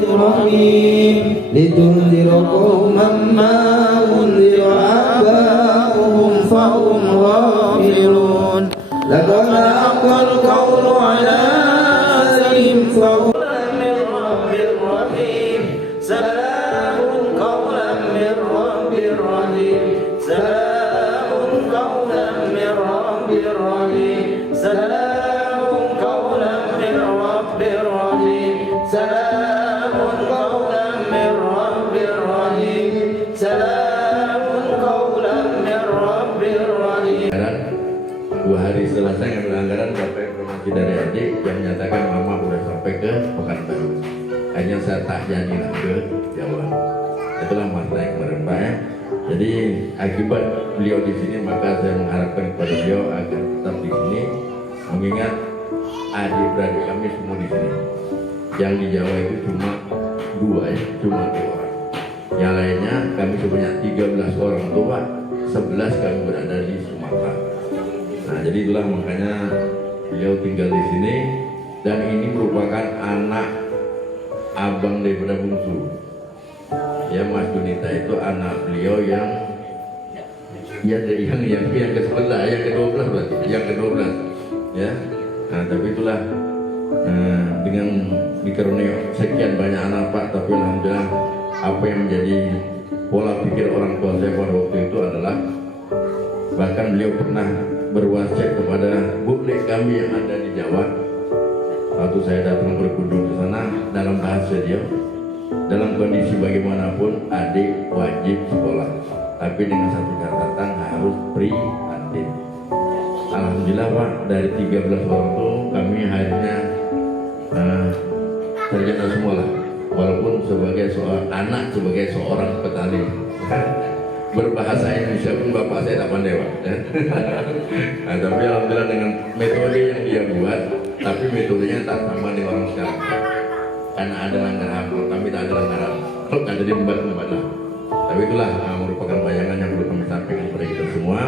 رحيم لتنذر قوما ما أنذر آباؤهم فهم غافلون لقد حق القول على أكثرهم فهم من رب رحيم سلام قولا من رب رحيم سلام قولا من رب رحيم سلام قولا من رب رحيم سلام قولا من رب رحيم سلام قولا من رب رحيم. 2 hari setelah saya ngambil anggaran dapat informasi dari adik yang menyatakan mama udah sampai ke Pekanbaru. Hanya saya tak jadilah ke Jawa. Itulah masalah yang kemarin Pak ya. Jadi akibat beliau di sini maka saya mengharapkan kepada beliau agar tetap di sini, mengingat adik-beradik kami semua di sini. Yang di Jawa itu cuma 2 ya, cuma 2 orang. Yang lainnya kami sebanyak 13 orang tua, 11 kami berada di Sumatera. Nah, jadi itulah makanya beliau tinggal di sini, dan ini merupakan anak abang daripada bungsu. Ya, Mas Junita itu anak beliau yang ke-11, yang ke-12 berarti, yang ke-12. Ya. Nah, tapi itulah dengan dikaruniai sekian banyak anak Pak, tapi alhamdulillah apa yang menjadi pola pikir orang tua saya pada waktu itu adalah, bahkan beliau pernah berwasiat kepada buklik kami yang ada di Jawa waktu saya datang berkunjung ke sana, dalam bahasa dia, dalam kondisi bagaimanapun adik wajib sekolah, tapi dengan satu catatan, harus prihatin. Alhamdulillah Pak, dari 13 orang itu kami akhirnya terjadi semua lah, walaupun sebagai seorang petani berbahasa Indonesia pun bapak saya tak pandai Pak. Nah, tapi alhamdulillah dengan metode yang dia buat, tapi metodenya tak sama dengan orang sekarang, karena ada langgar HAM, kami tak ada langgar HAM, kalau kan jadi membuat lah. Tapi itulah merupakan bayangan yang perlu kami sampaikan kepada kita semua.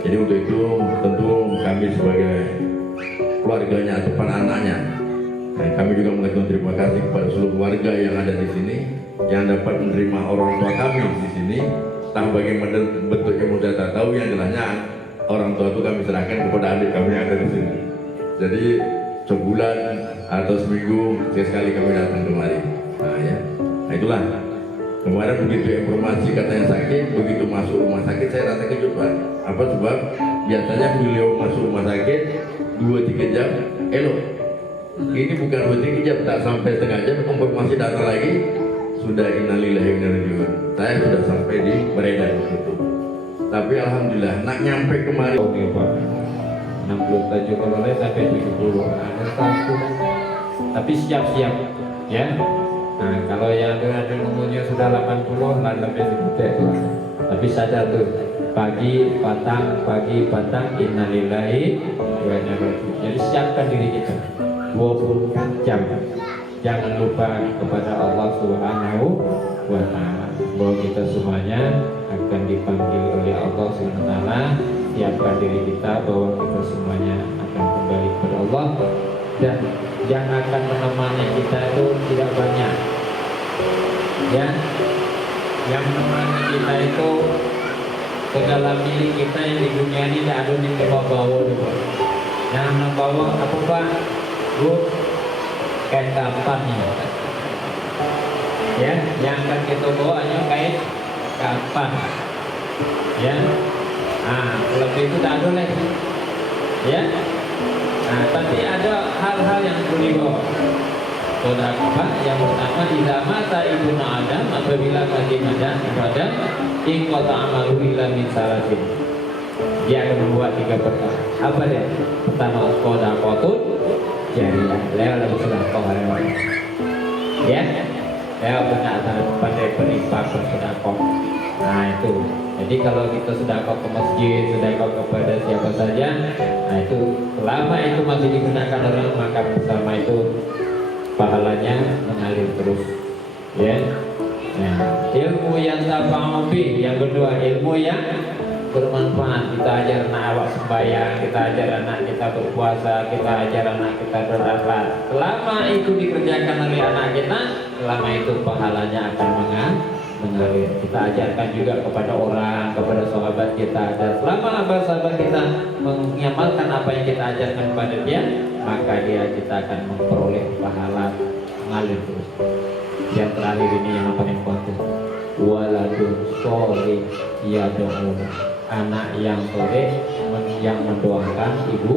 Jadi untuk itu tentu kami sebagai keluarganya atau anaknya, kami juga mengucapkan terima kasih kepada seluruh warga yang ada di sini, yang dapat menerima orang tua kami di sini. Entah bagaimana bentuknya mudah tak tahu, yang jelasnya orang tua itu kami serahkan kepada adik kami yang ada di sini. Jadi sebulan atau seminggu sekali kami datang kemari. Nah ya, nah itulah. Kemarin begitu informasi katanya sakit, begitu masuk rumah sakit saya rasa kejut Pak. Apa sebab? Biasanya beliau masuk rumah sakit 2-3 jam, elok. Ini bukan 2-3 jam, tak sampai setengah jam informasi datang lagi, sudah innalillahi wa inna ilaihi raji'un. Saya sudah sampai di Medan itu. Tapi alhamdulillah nak nyampe kemarin. Oke Pak. 67 kalau sampai 70 ada satu. Tapi siap-siap ya. Nah, kalau yang ada umurnya sudah 80 lah lebih sedikit. Tapi sadar tuh, pagi patang innalillahi wa inna ilaihi raji'un. Jadi siapkan diri kita 24 jam. Jangan lupa kepada Allah Subhanahu wa Ta'ala bahwa kita semuanya akan dipanggil oleh Allah Subhanahu wa Ta'ala. Siapkan diri kita bahwa kita semuanya akan kembali kepada Allah, dan yang akan menemani kita itu tidak banyak ya. Yang menemani kita itu segala milik kita yang di dunia ini tidak ada yang bawa dulu. Yang membawa apa Pak? Bu, kain kapannya ya, yang akan kita bawa hanya kain kapan ya. Nah, lebih itu tak ada lagi ya. Nah, tapi ada hal-hal yang boleh bawa. Apa? Yang pertama, idza mata ibnu Adam, apabila mati Adam, in qata amalu illa min salasin. Dia akan membuat 3 perkara. Apa dia? Pertama, qadaqatun jariyah. Lewat sudah kau ya. Lewat benar pandai berinfak bersedekah. Nah itu. Jadi kalau kita sedekah ke masjid, sedekah kepada siapa saja, nah itu selama itu masih digunakan orang, maka bersama itu pahalanya mengalir terus ya. Nah, ilmu yang tafabi, yang kedua ilmu yang bermanfaat. Kita ajar anak awak sembahyang, kita ajar anak kita berpuasa, kita ajar anak kita berakhlak. Selama itu dikerjakan oleh anak kita, lama itu pahalanya akan mengalir. Kita ajarkan juga kepada orang, kepada sahabat kita, dan selama sahabat kita mengamalkan apa yang kita ajarkan kepada dia, maka kita akan memperoleh pahala mengalir terus. Yang terakhir ini yang paling penting, waladun sholih yad'u, anak yang soleh yang mendoakan ibu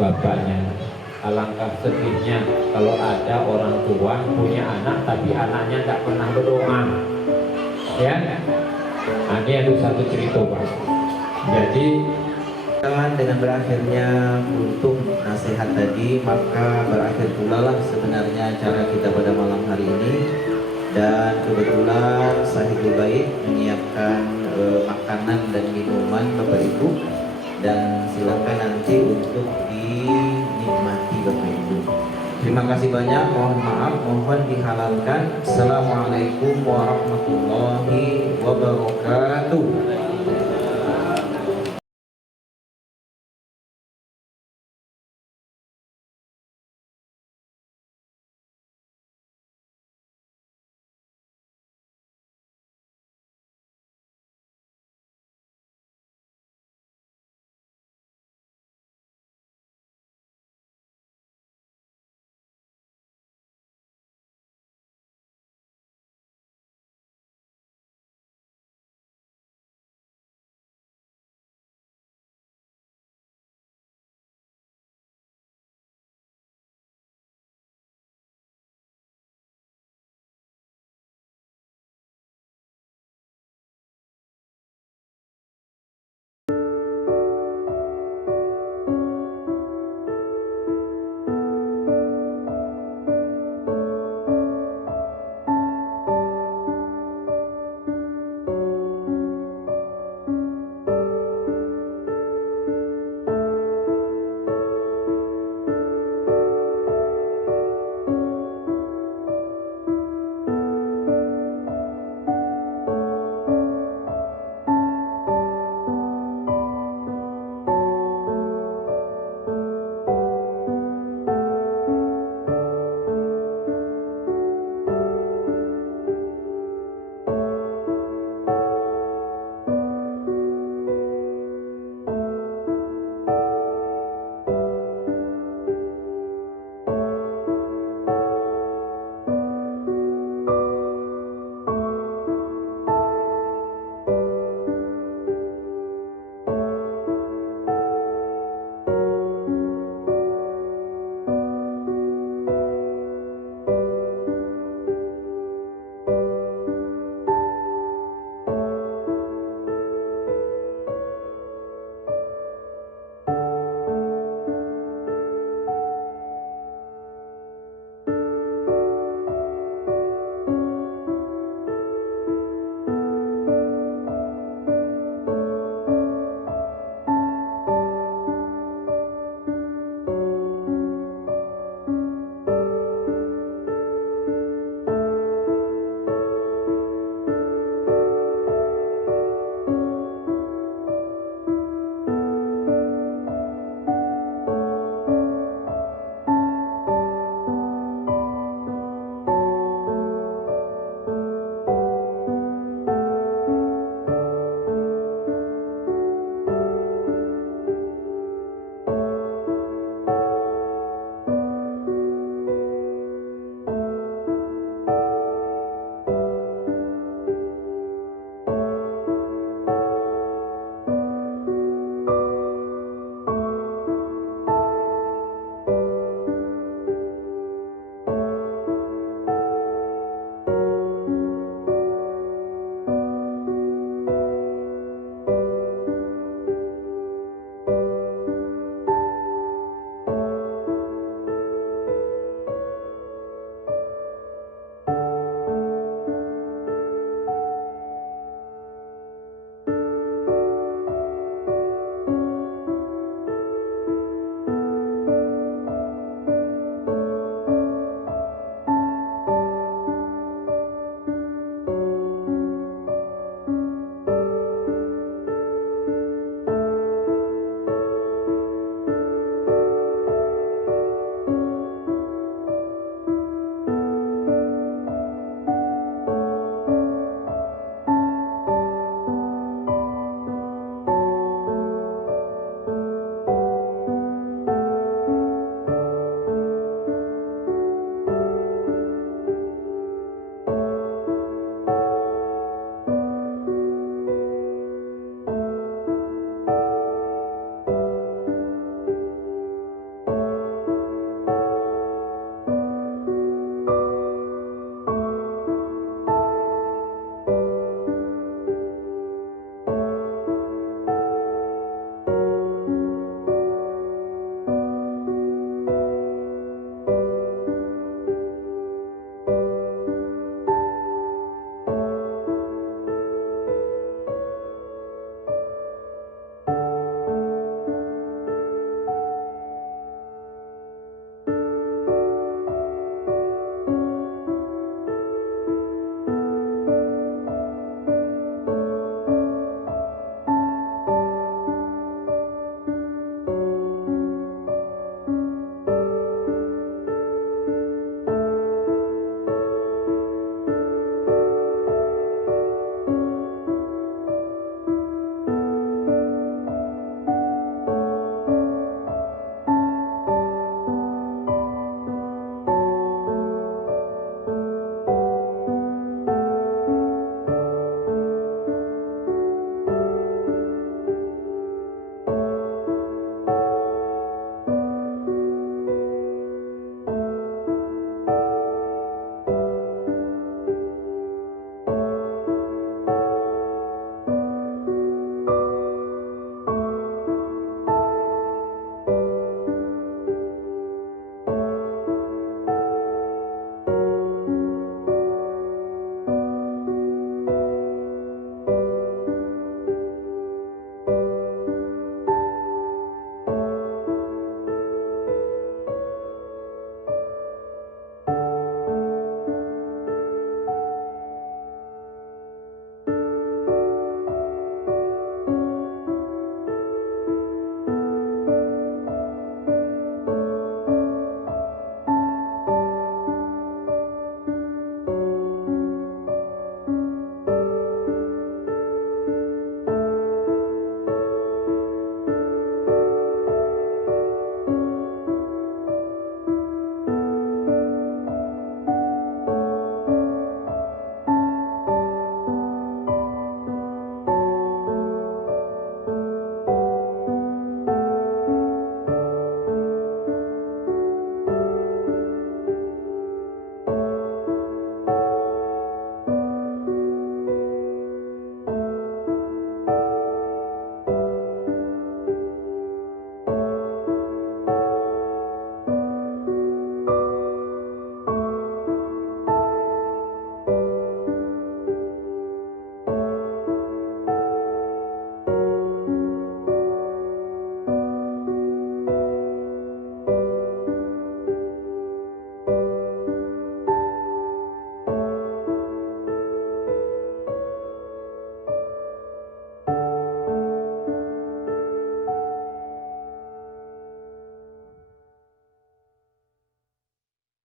bapaknya. Alangkah sedihnya kalau ada orang tua punya anak tapi anaknya tidak pernah berdoa. Ya, ini ada satu cerita Pak. Jadi dengan berakhirnya untuk nasihat tadi, maka berakhir pula lah sebenarnya acara kita pada malam hari ini. Dan kebetulan Sahibul Bait menyiapkan makanan dan minuman Bapak Ibu, dan silakan nanti untuk dinikmati Bapak Ibu. Terima kasih banyak, mohon maaf, mohon dihalalkan. Assalamualaikum warahmatullahi wabarakatuh.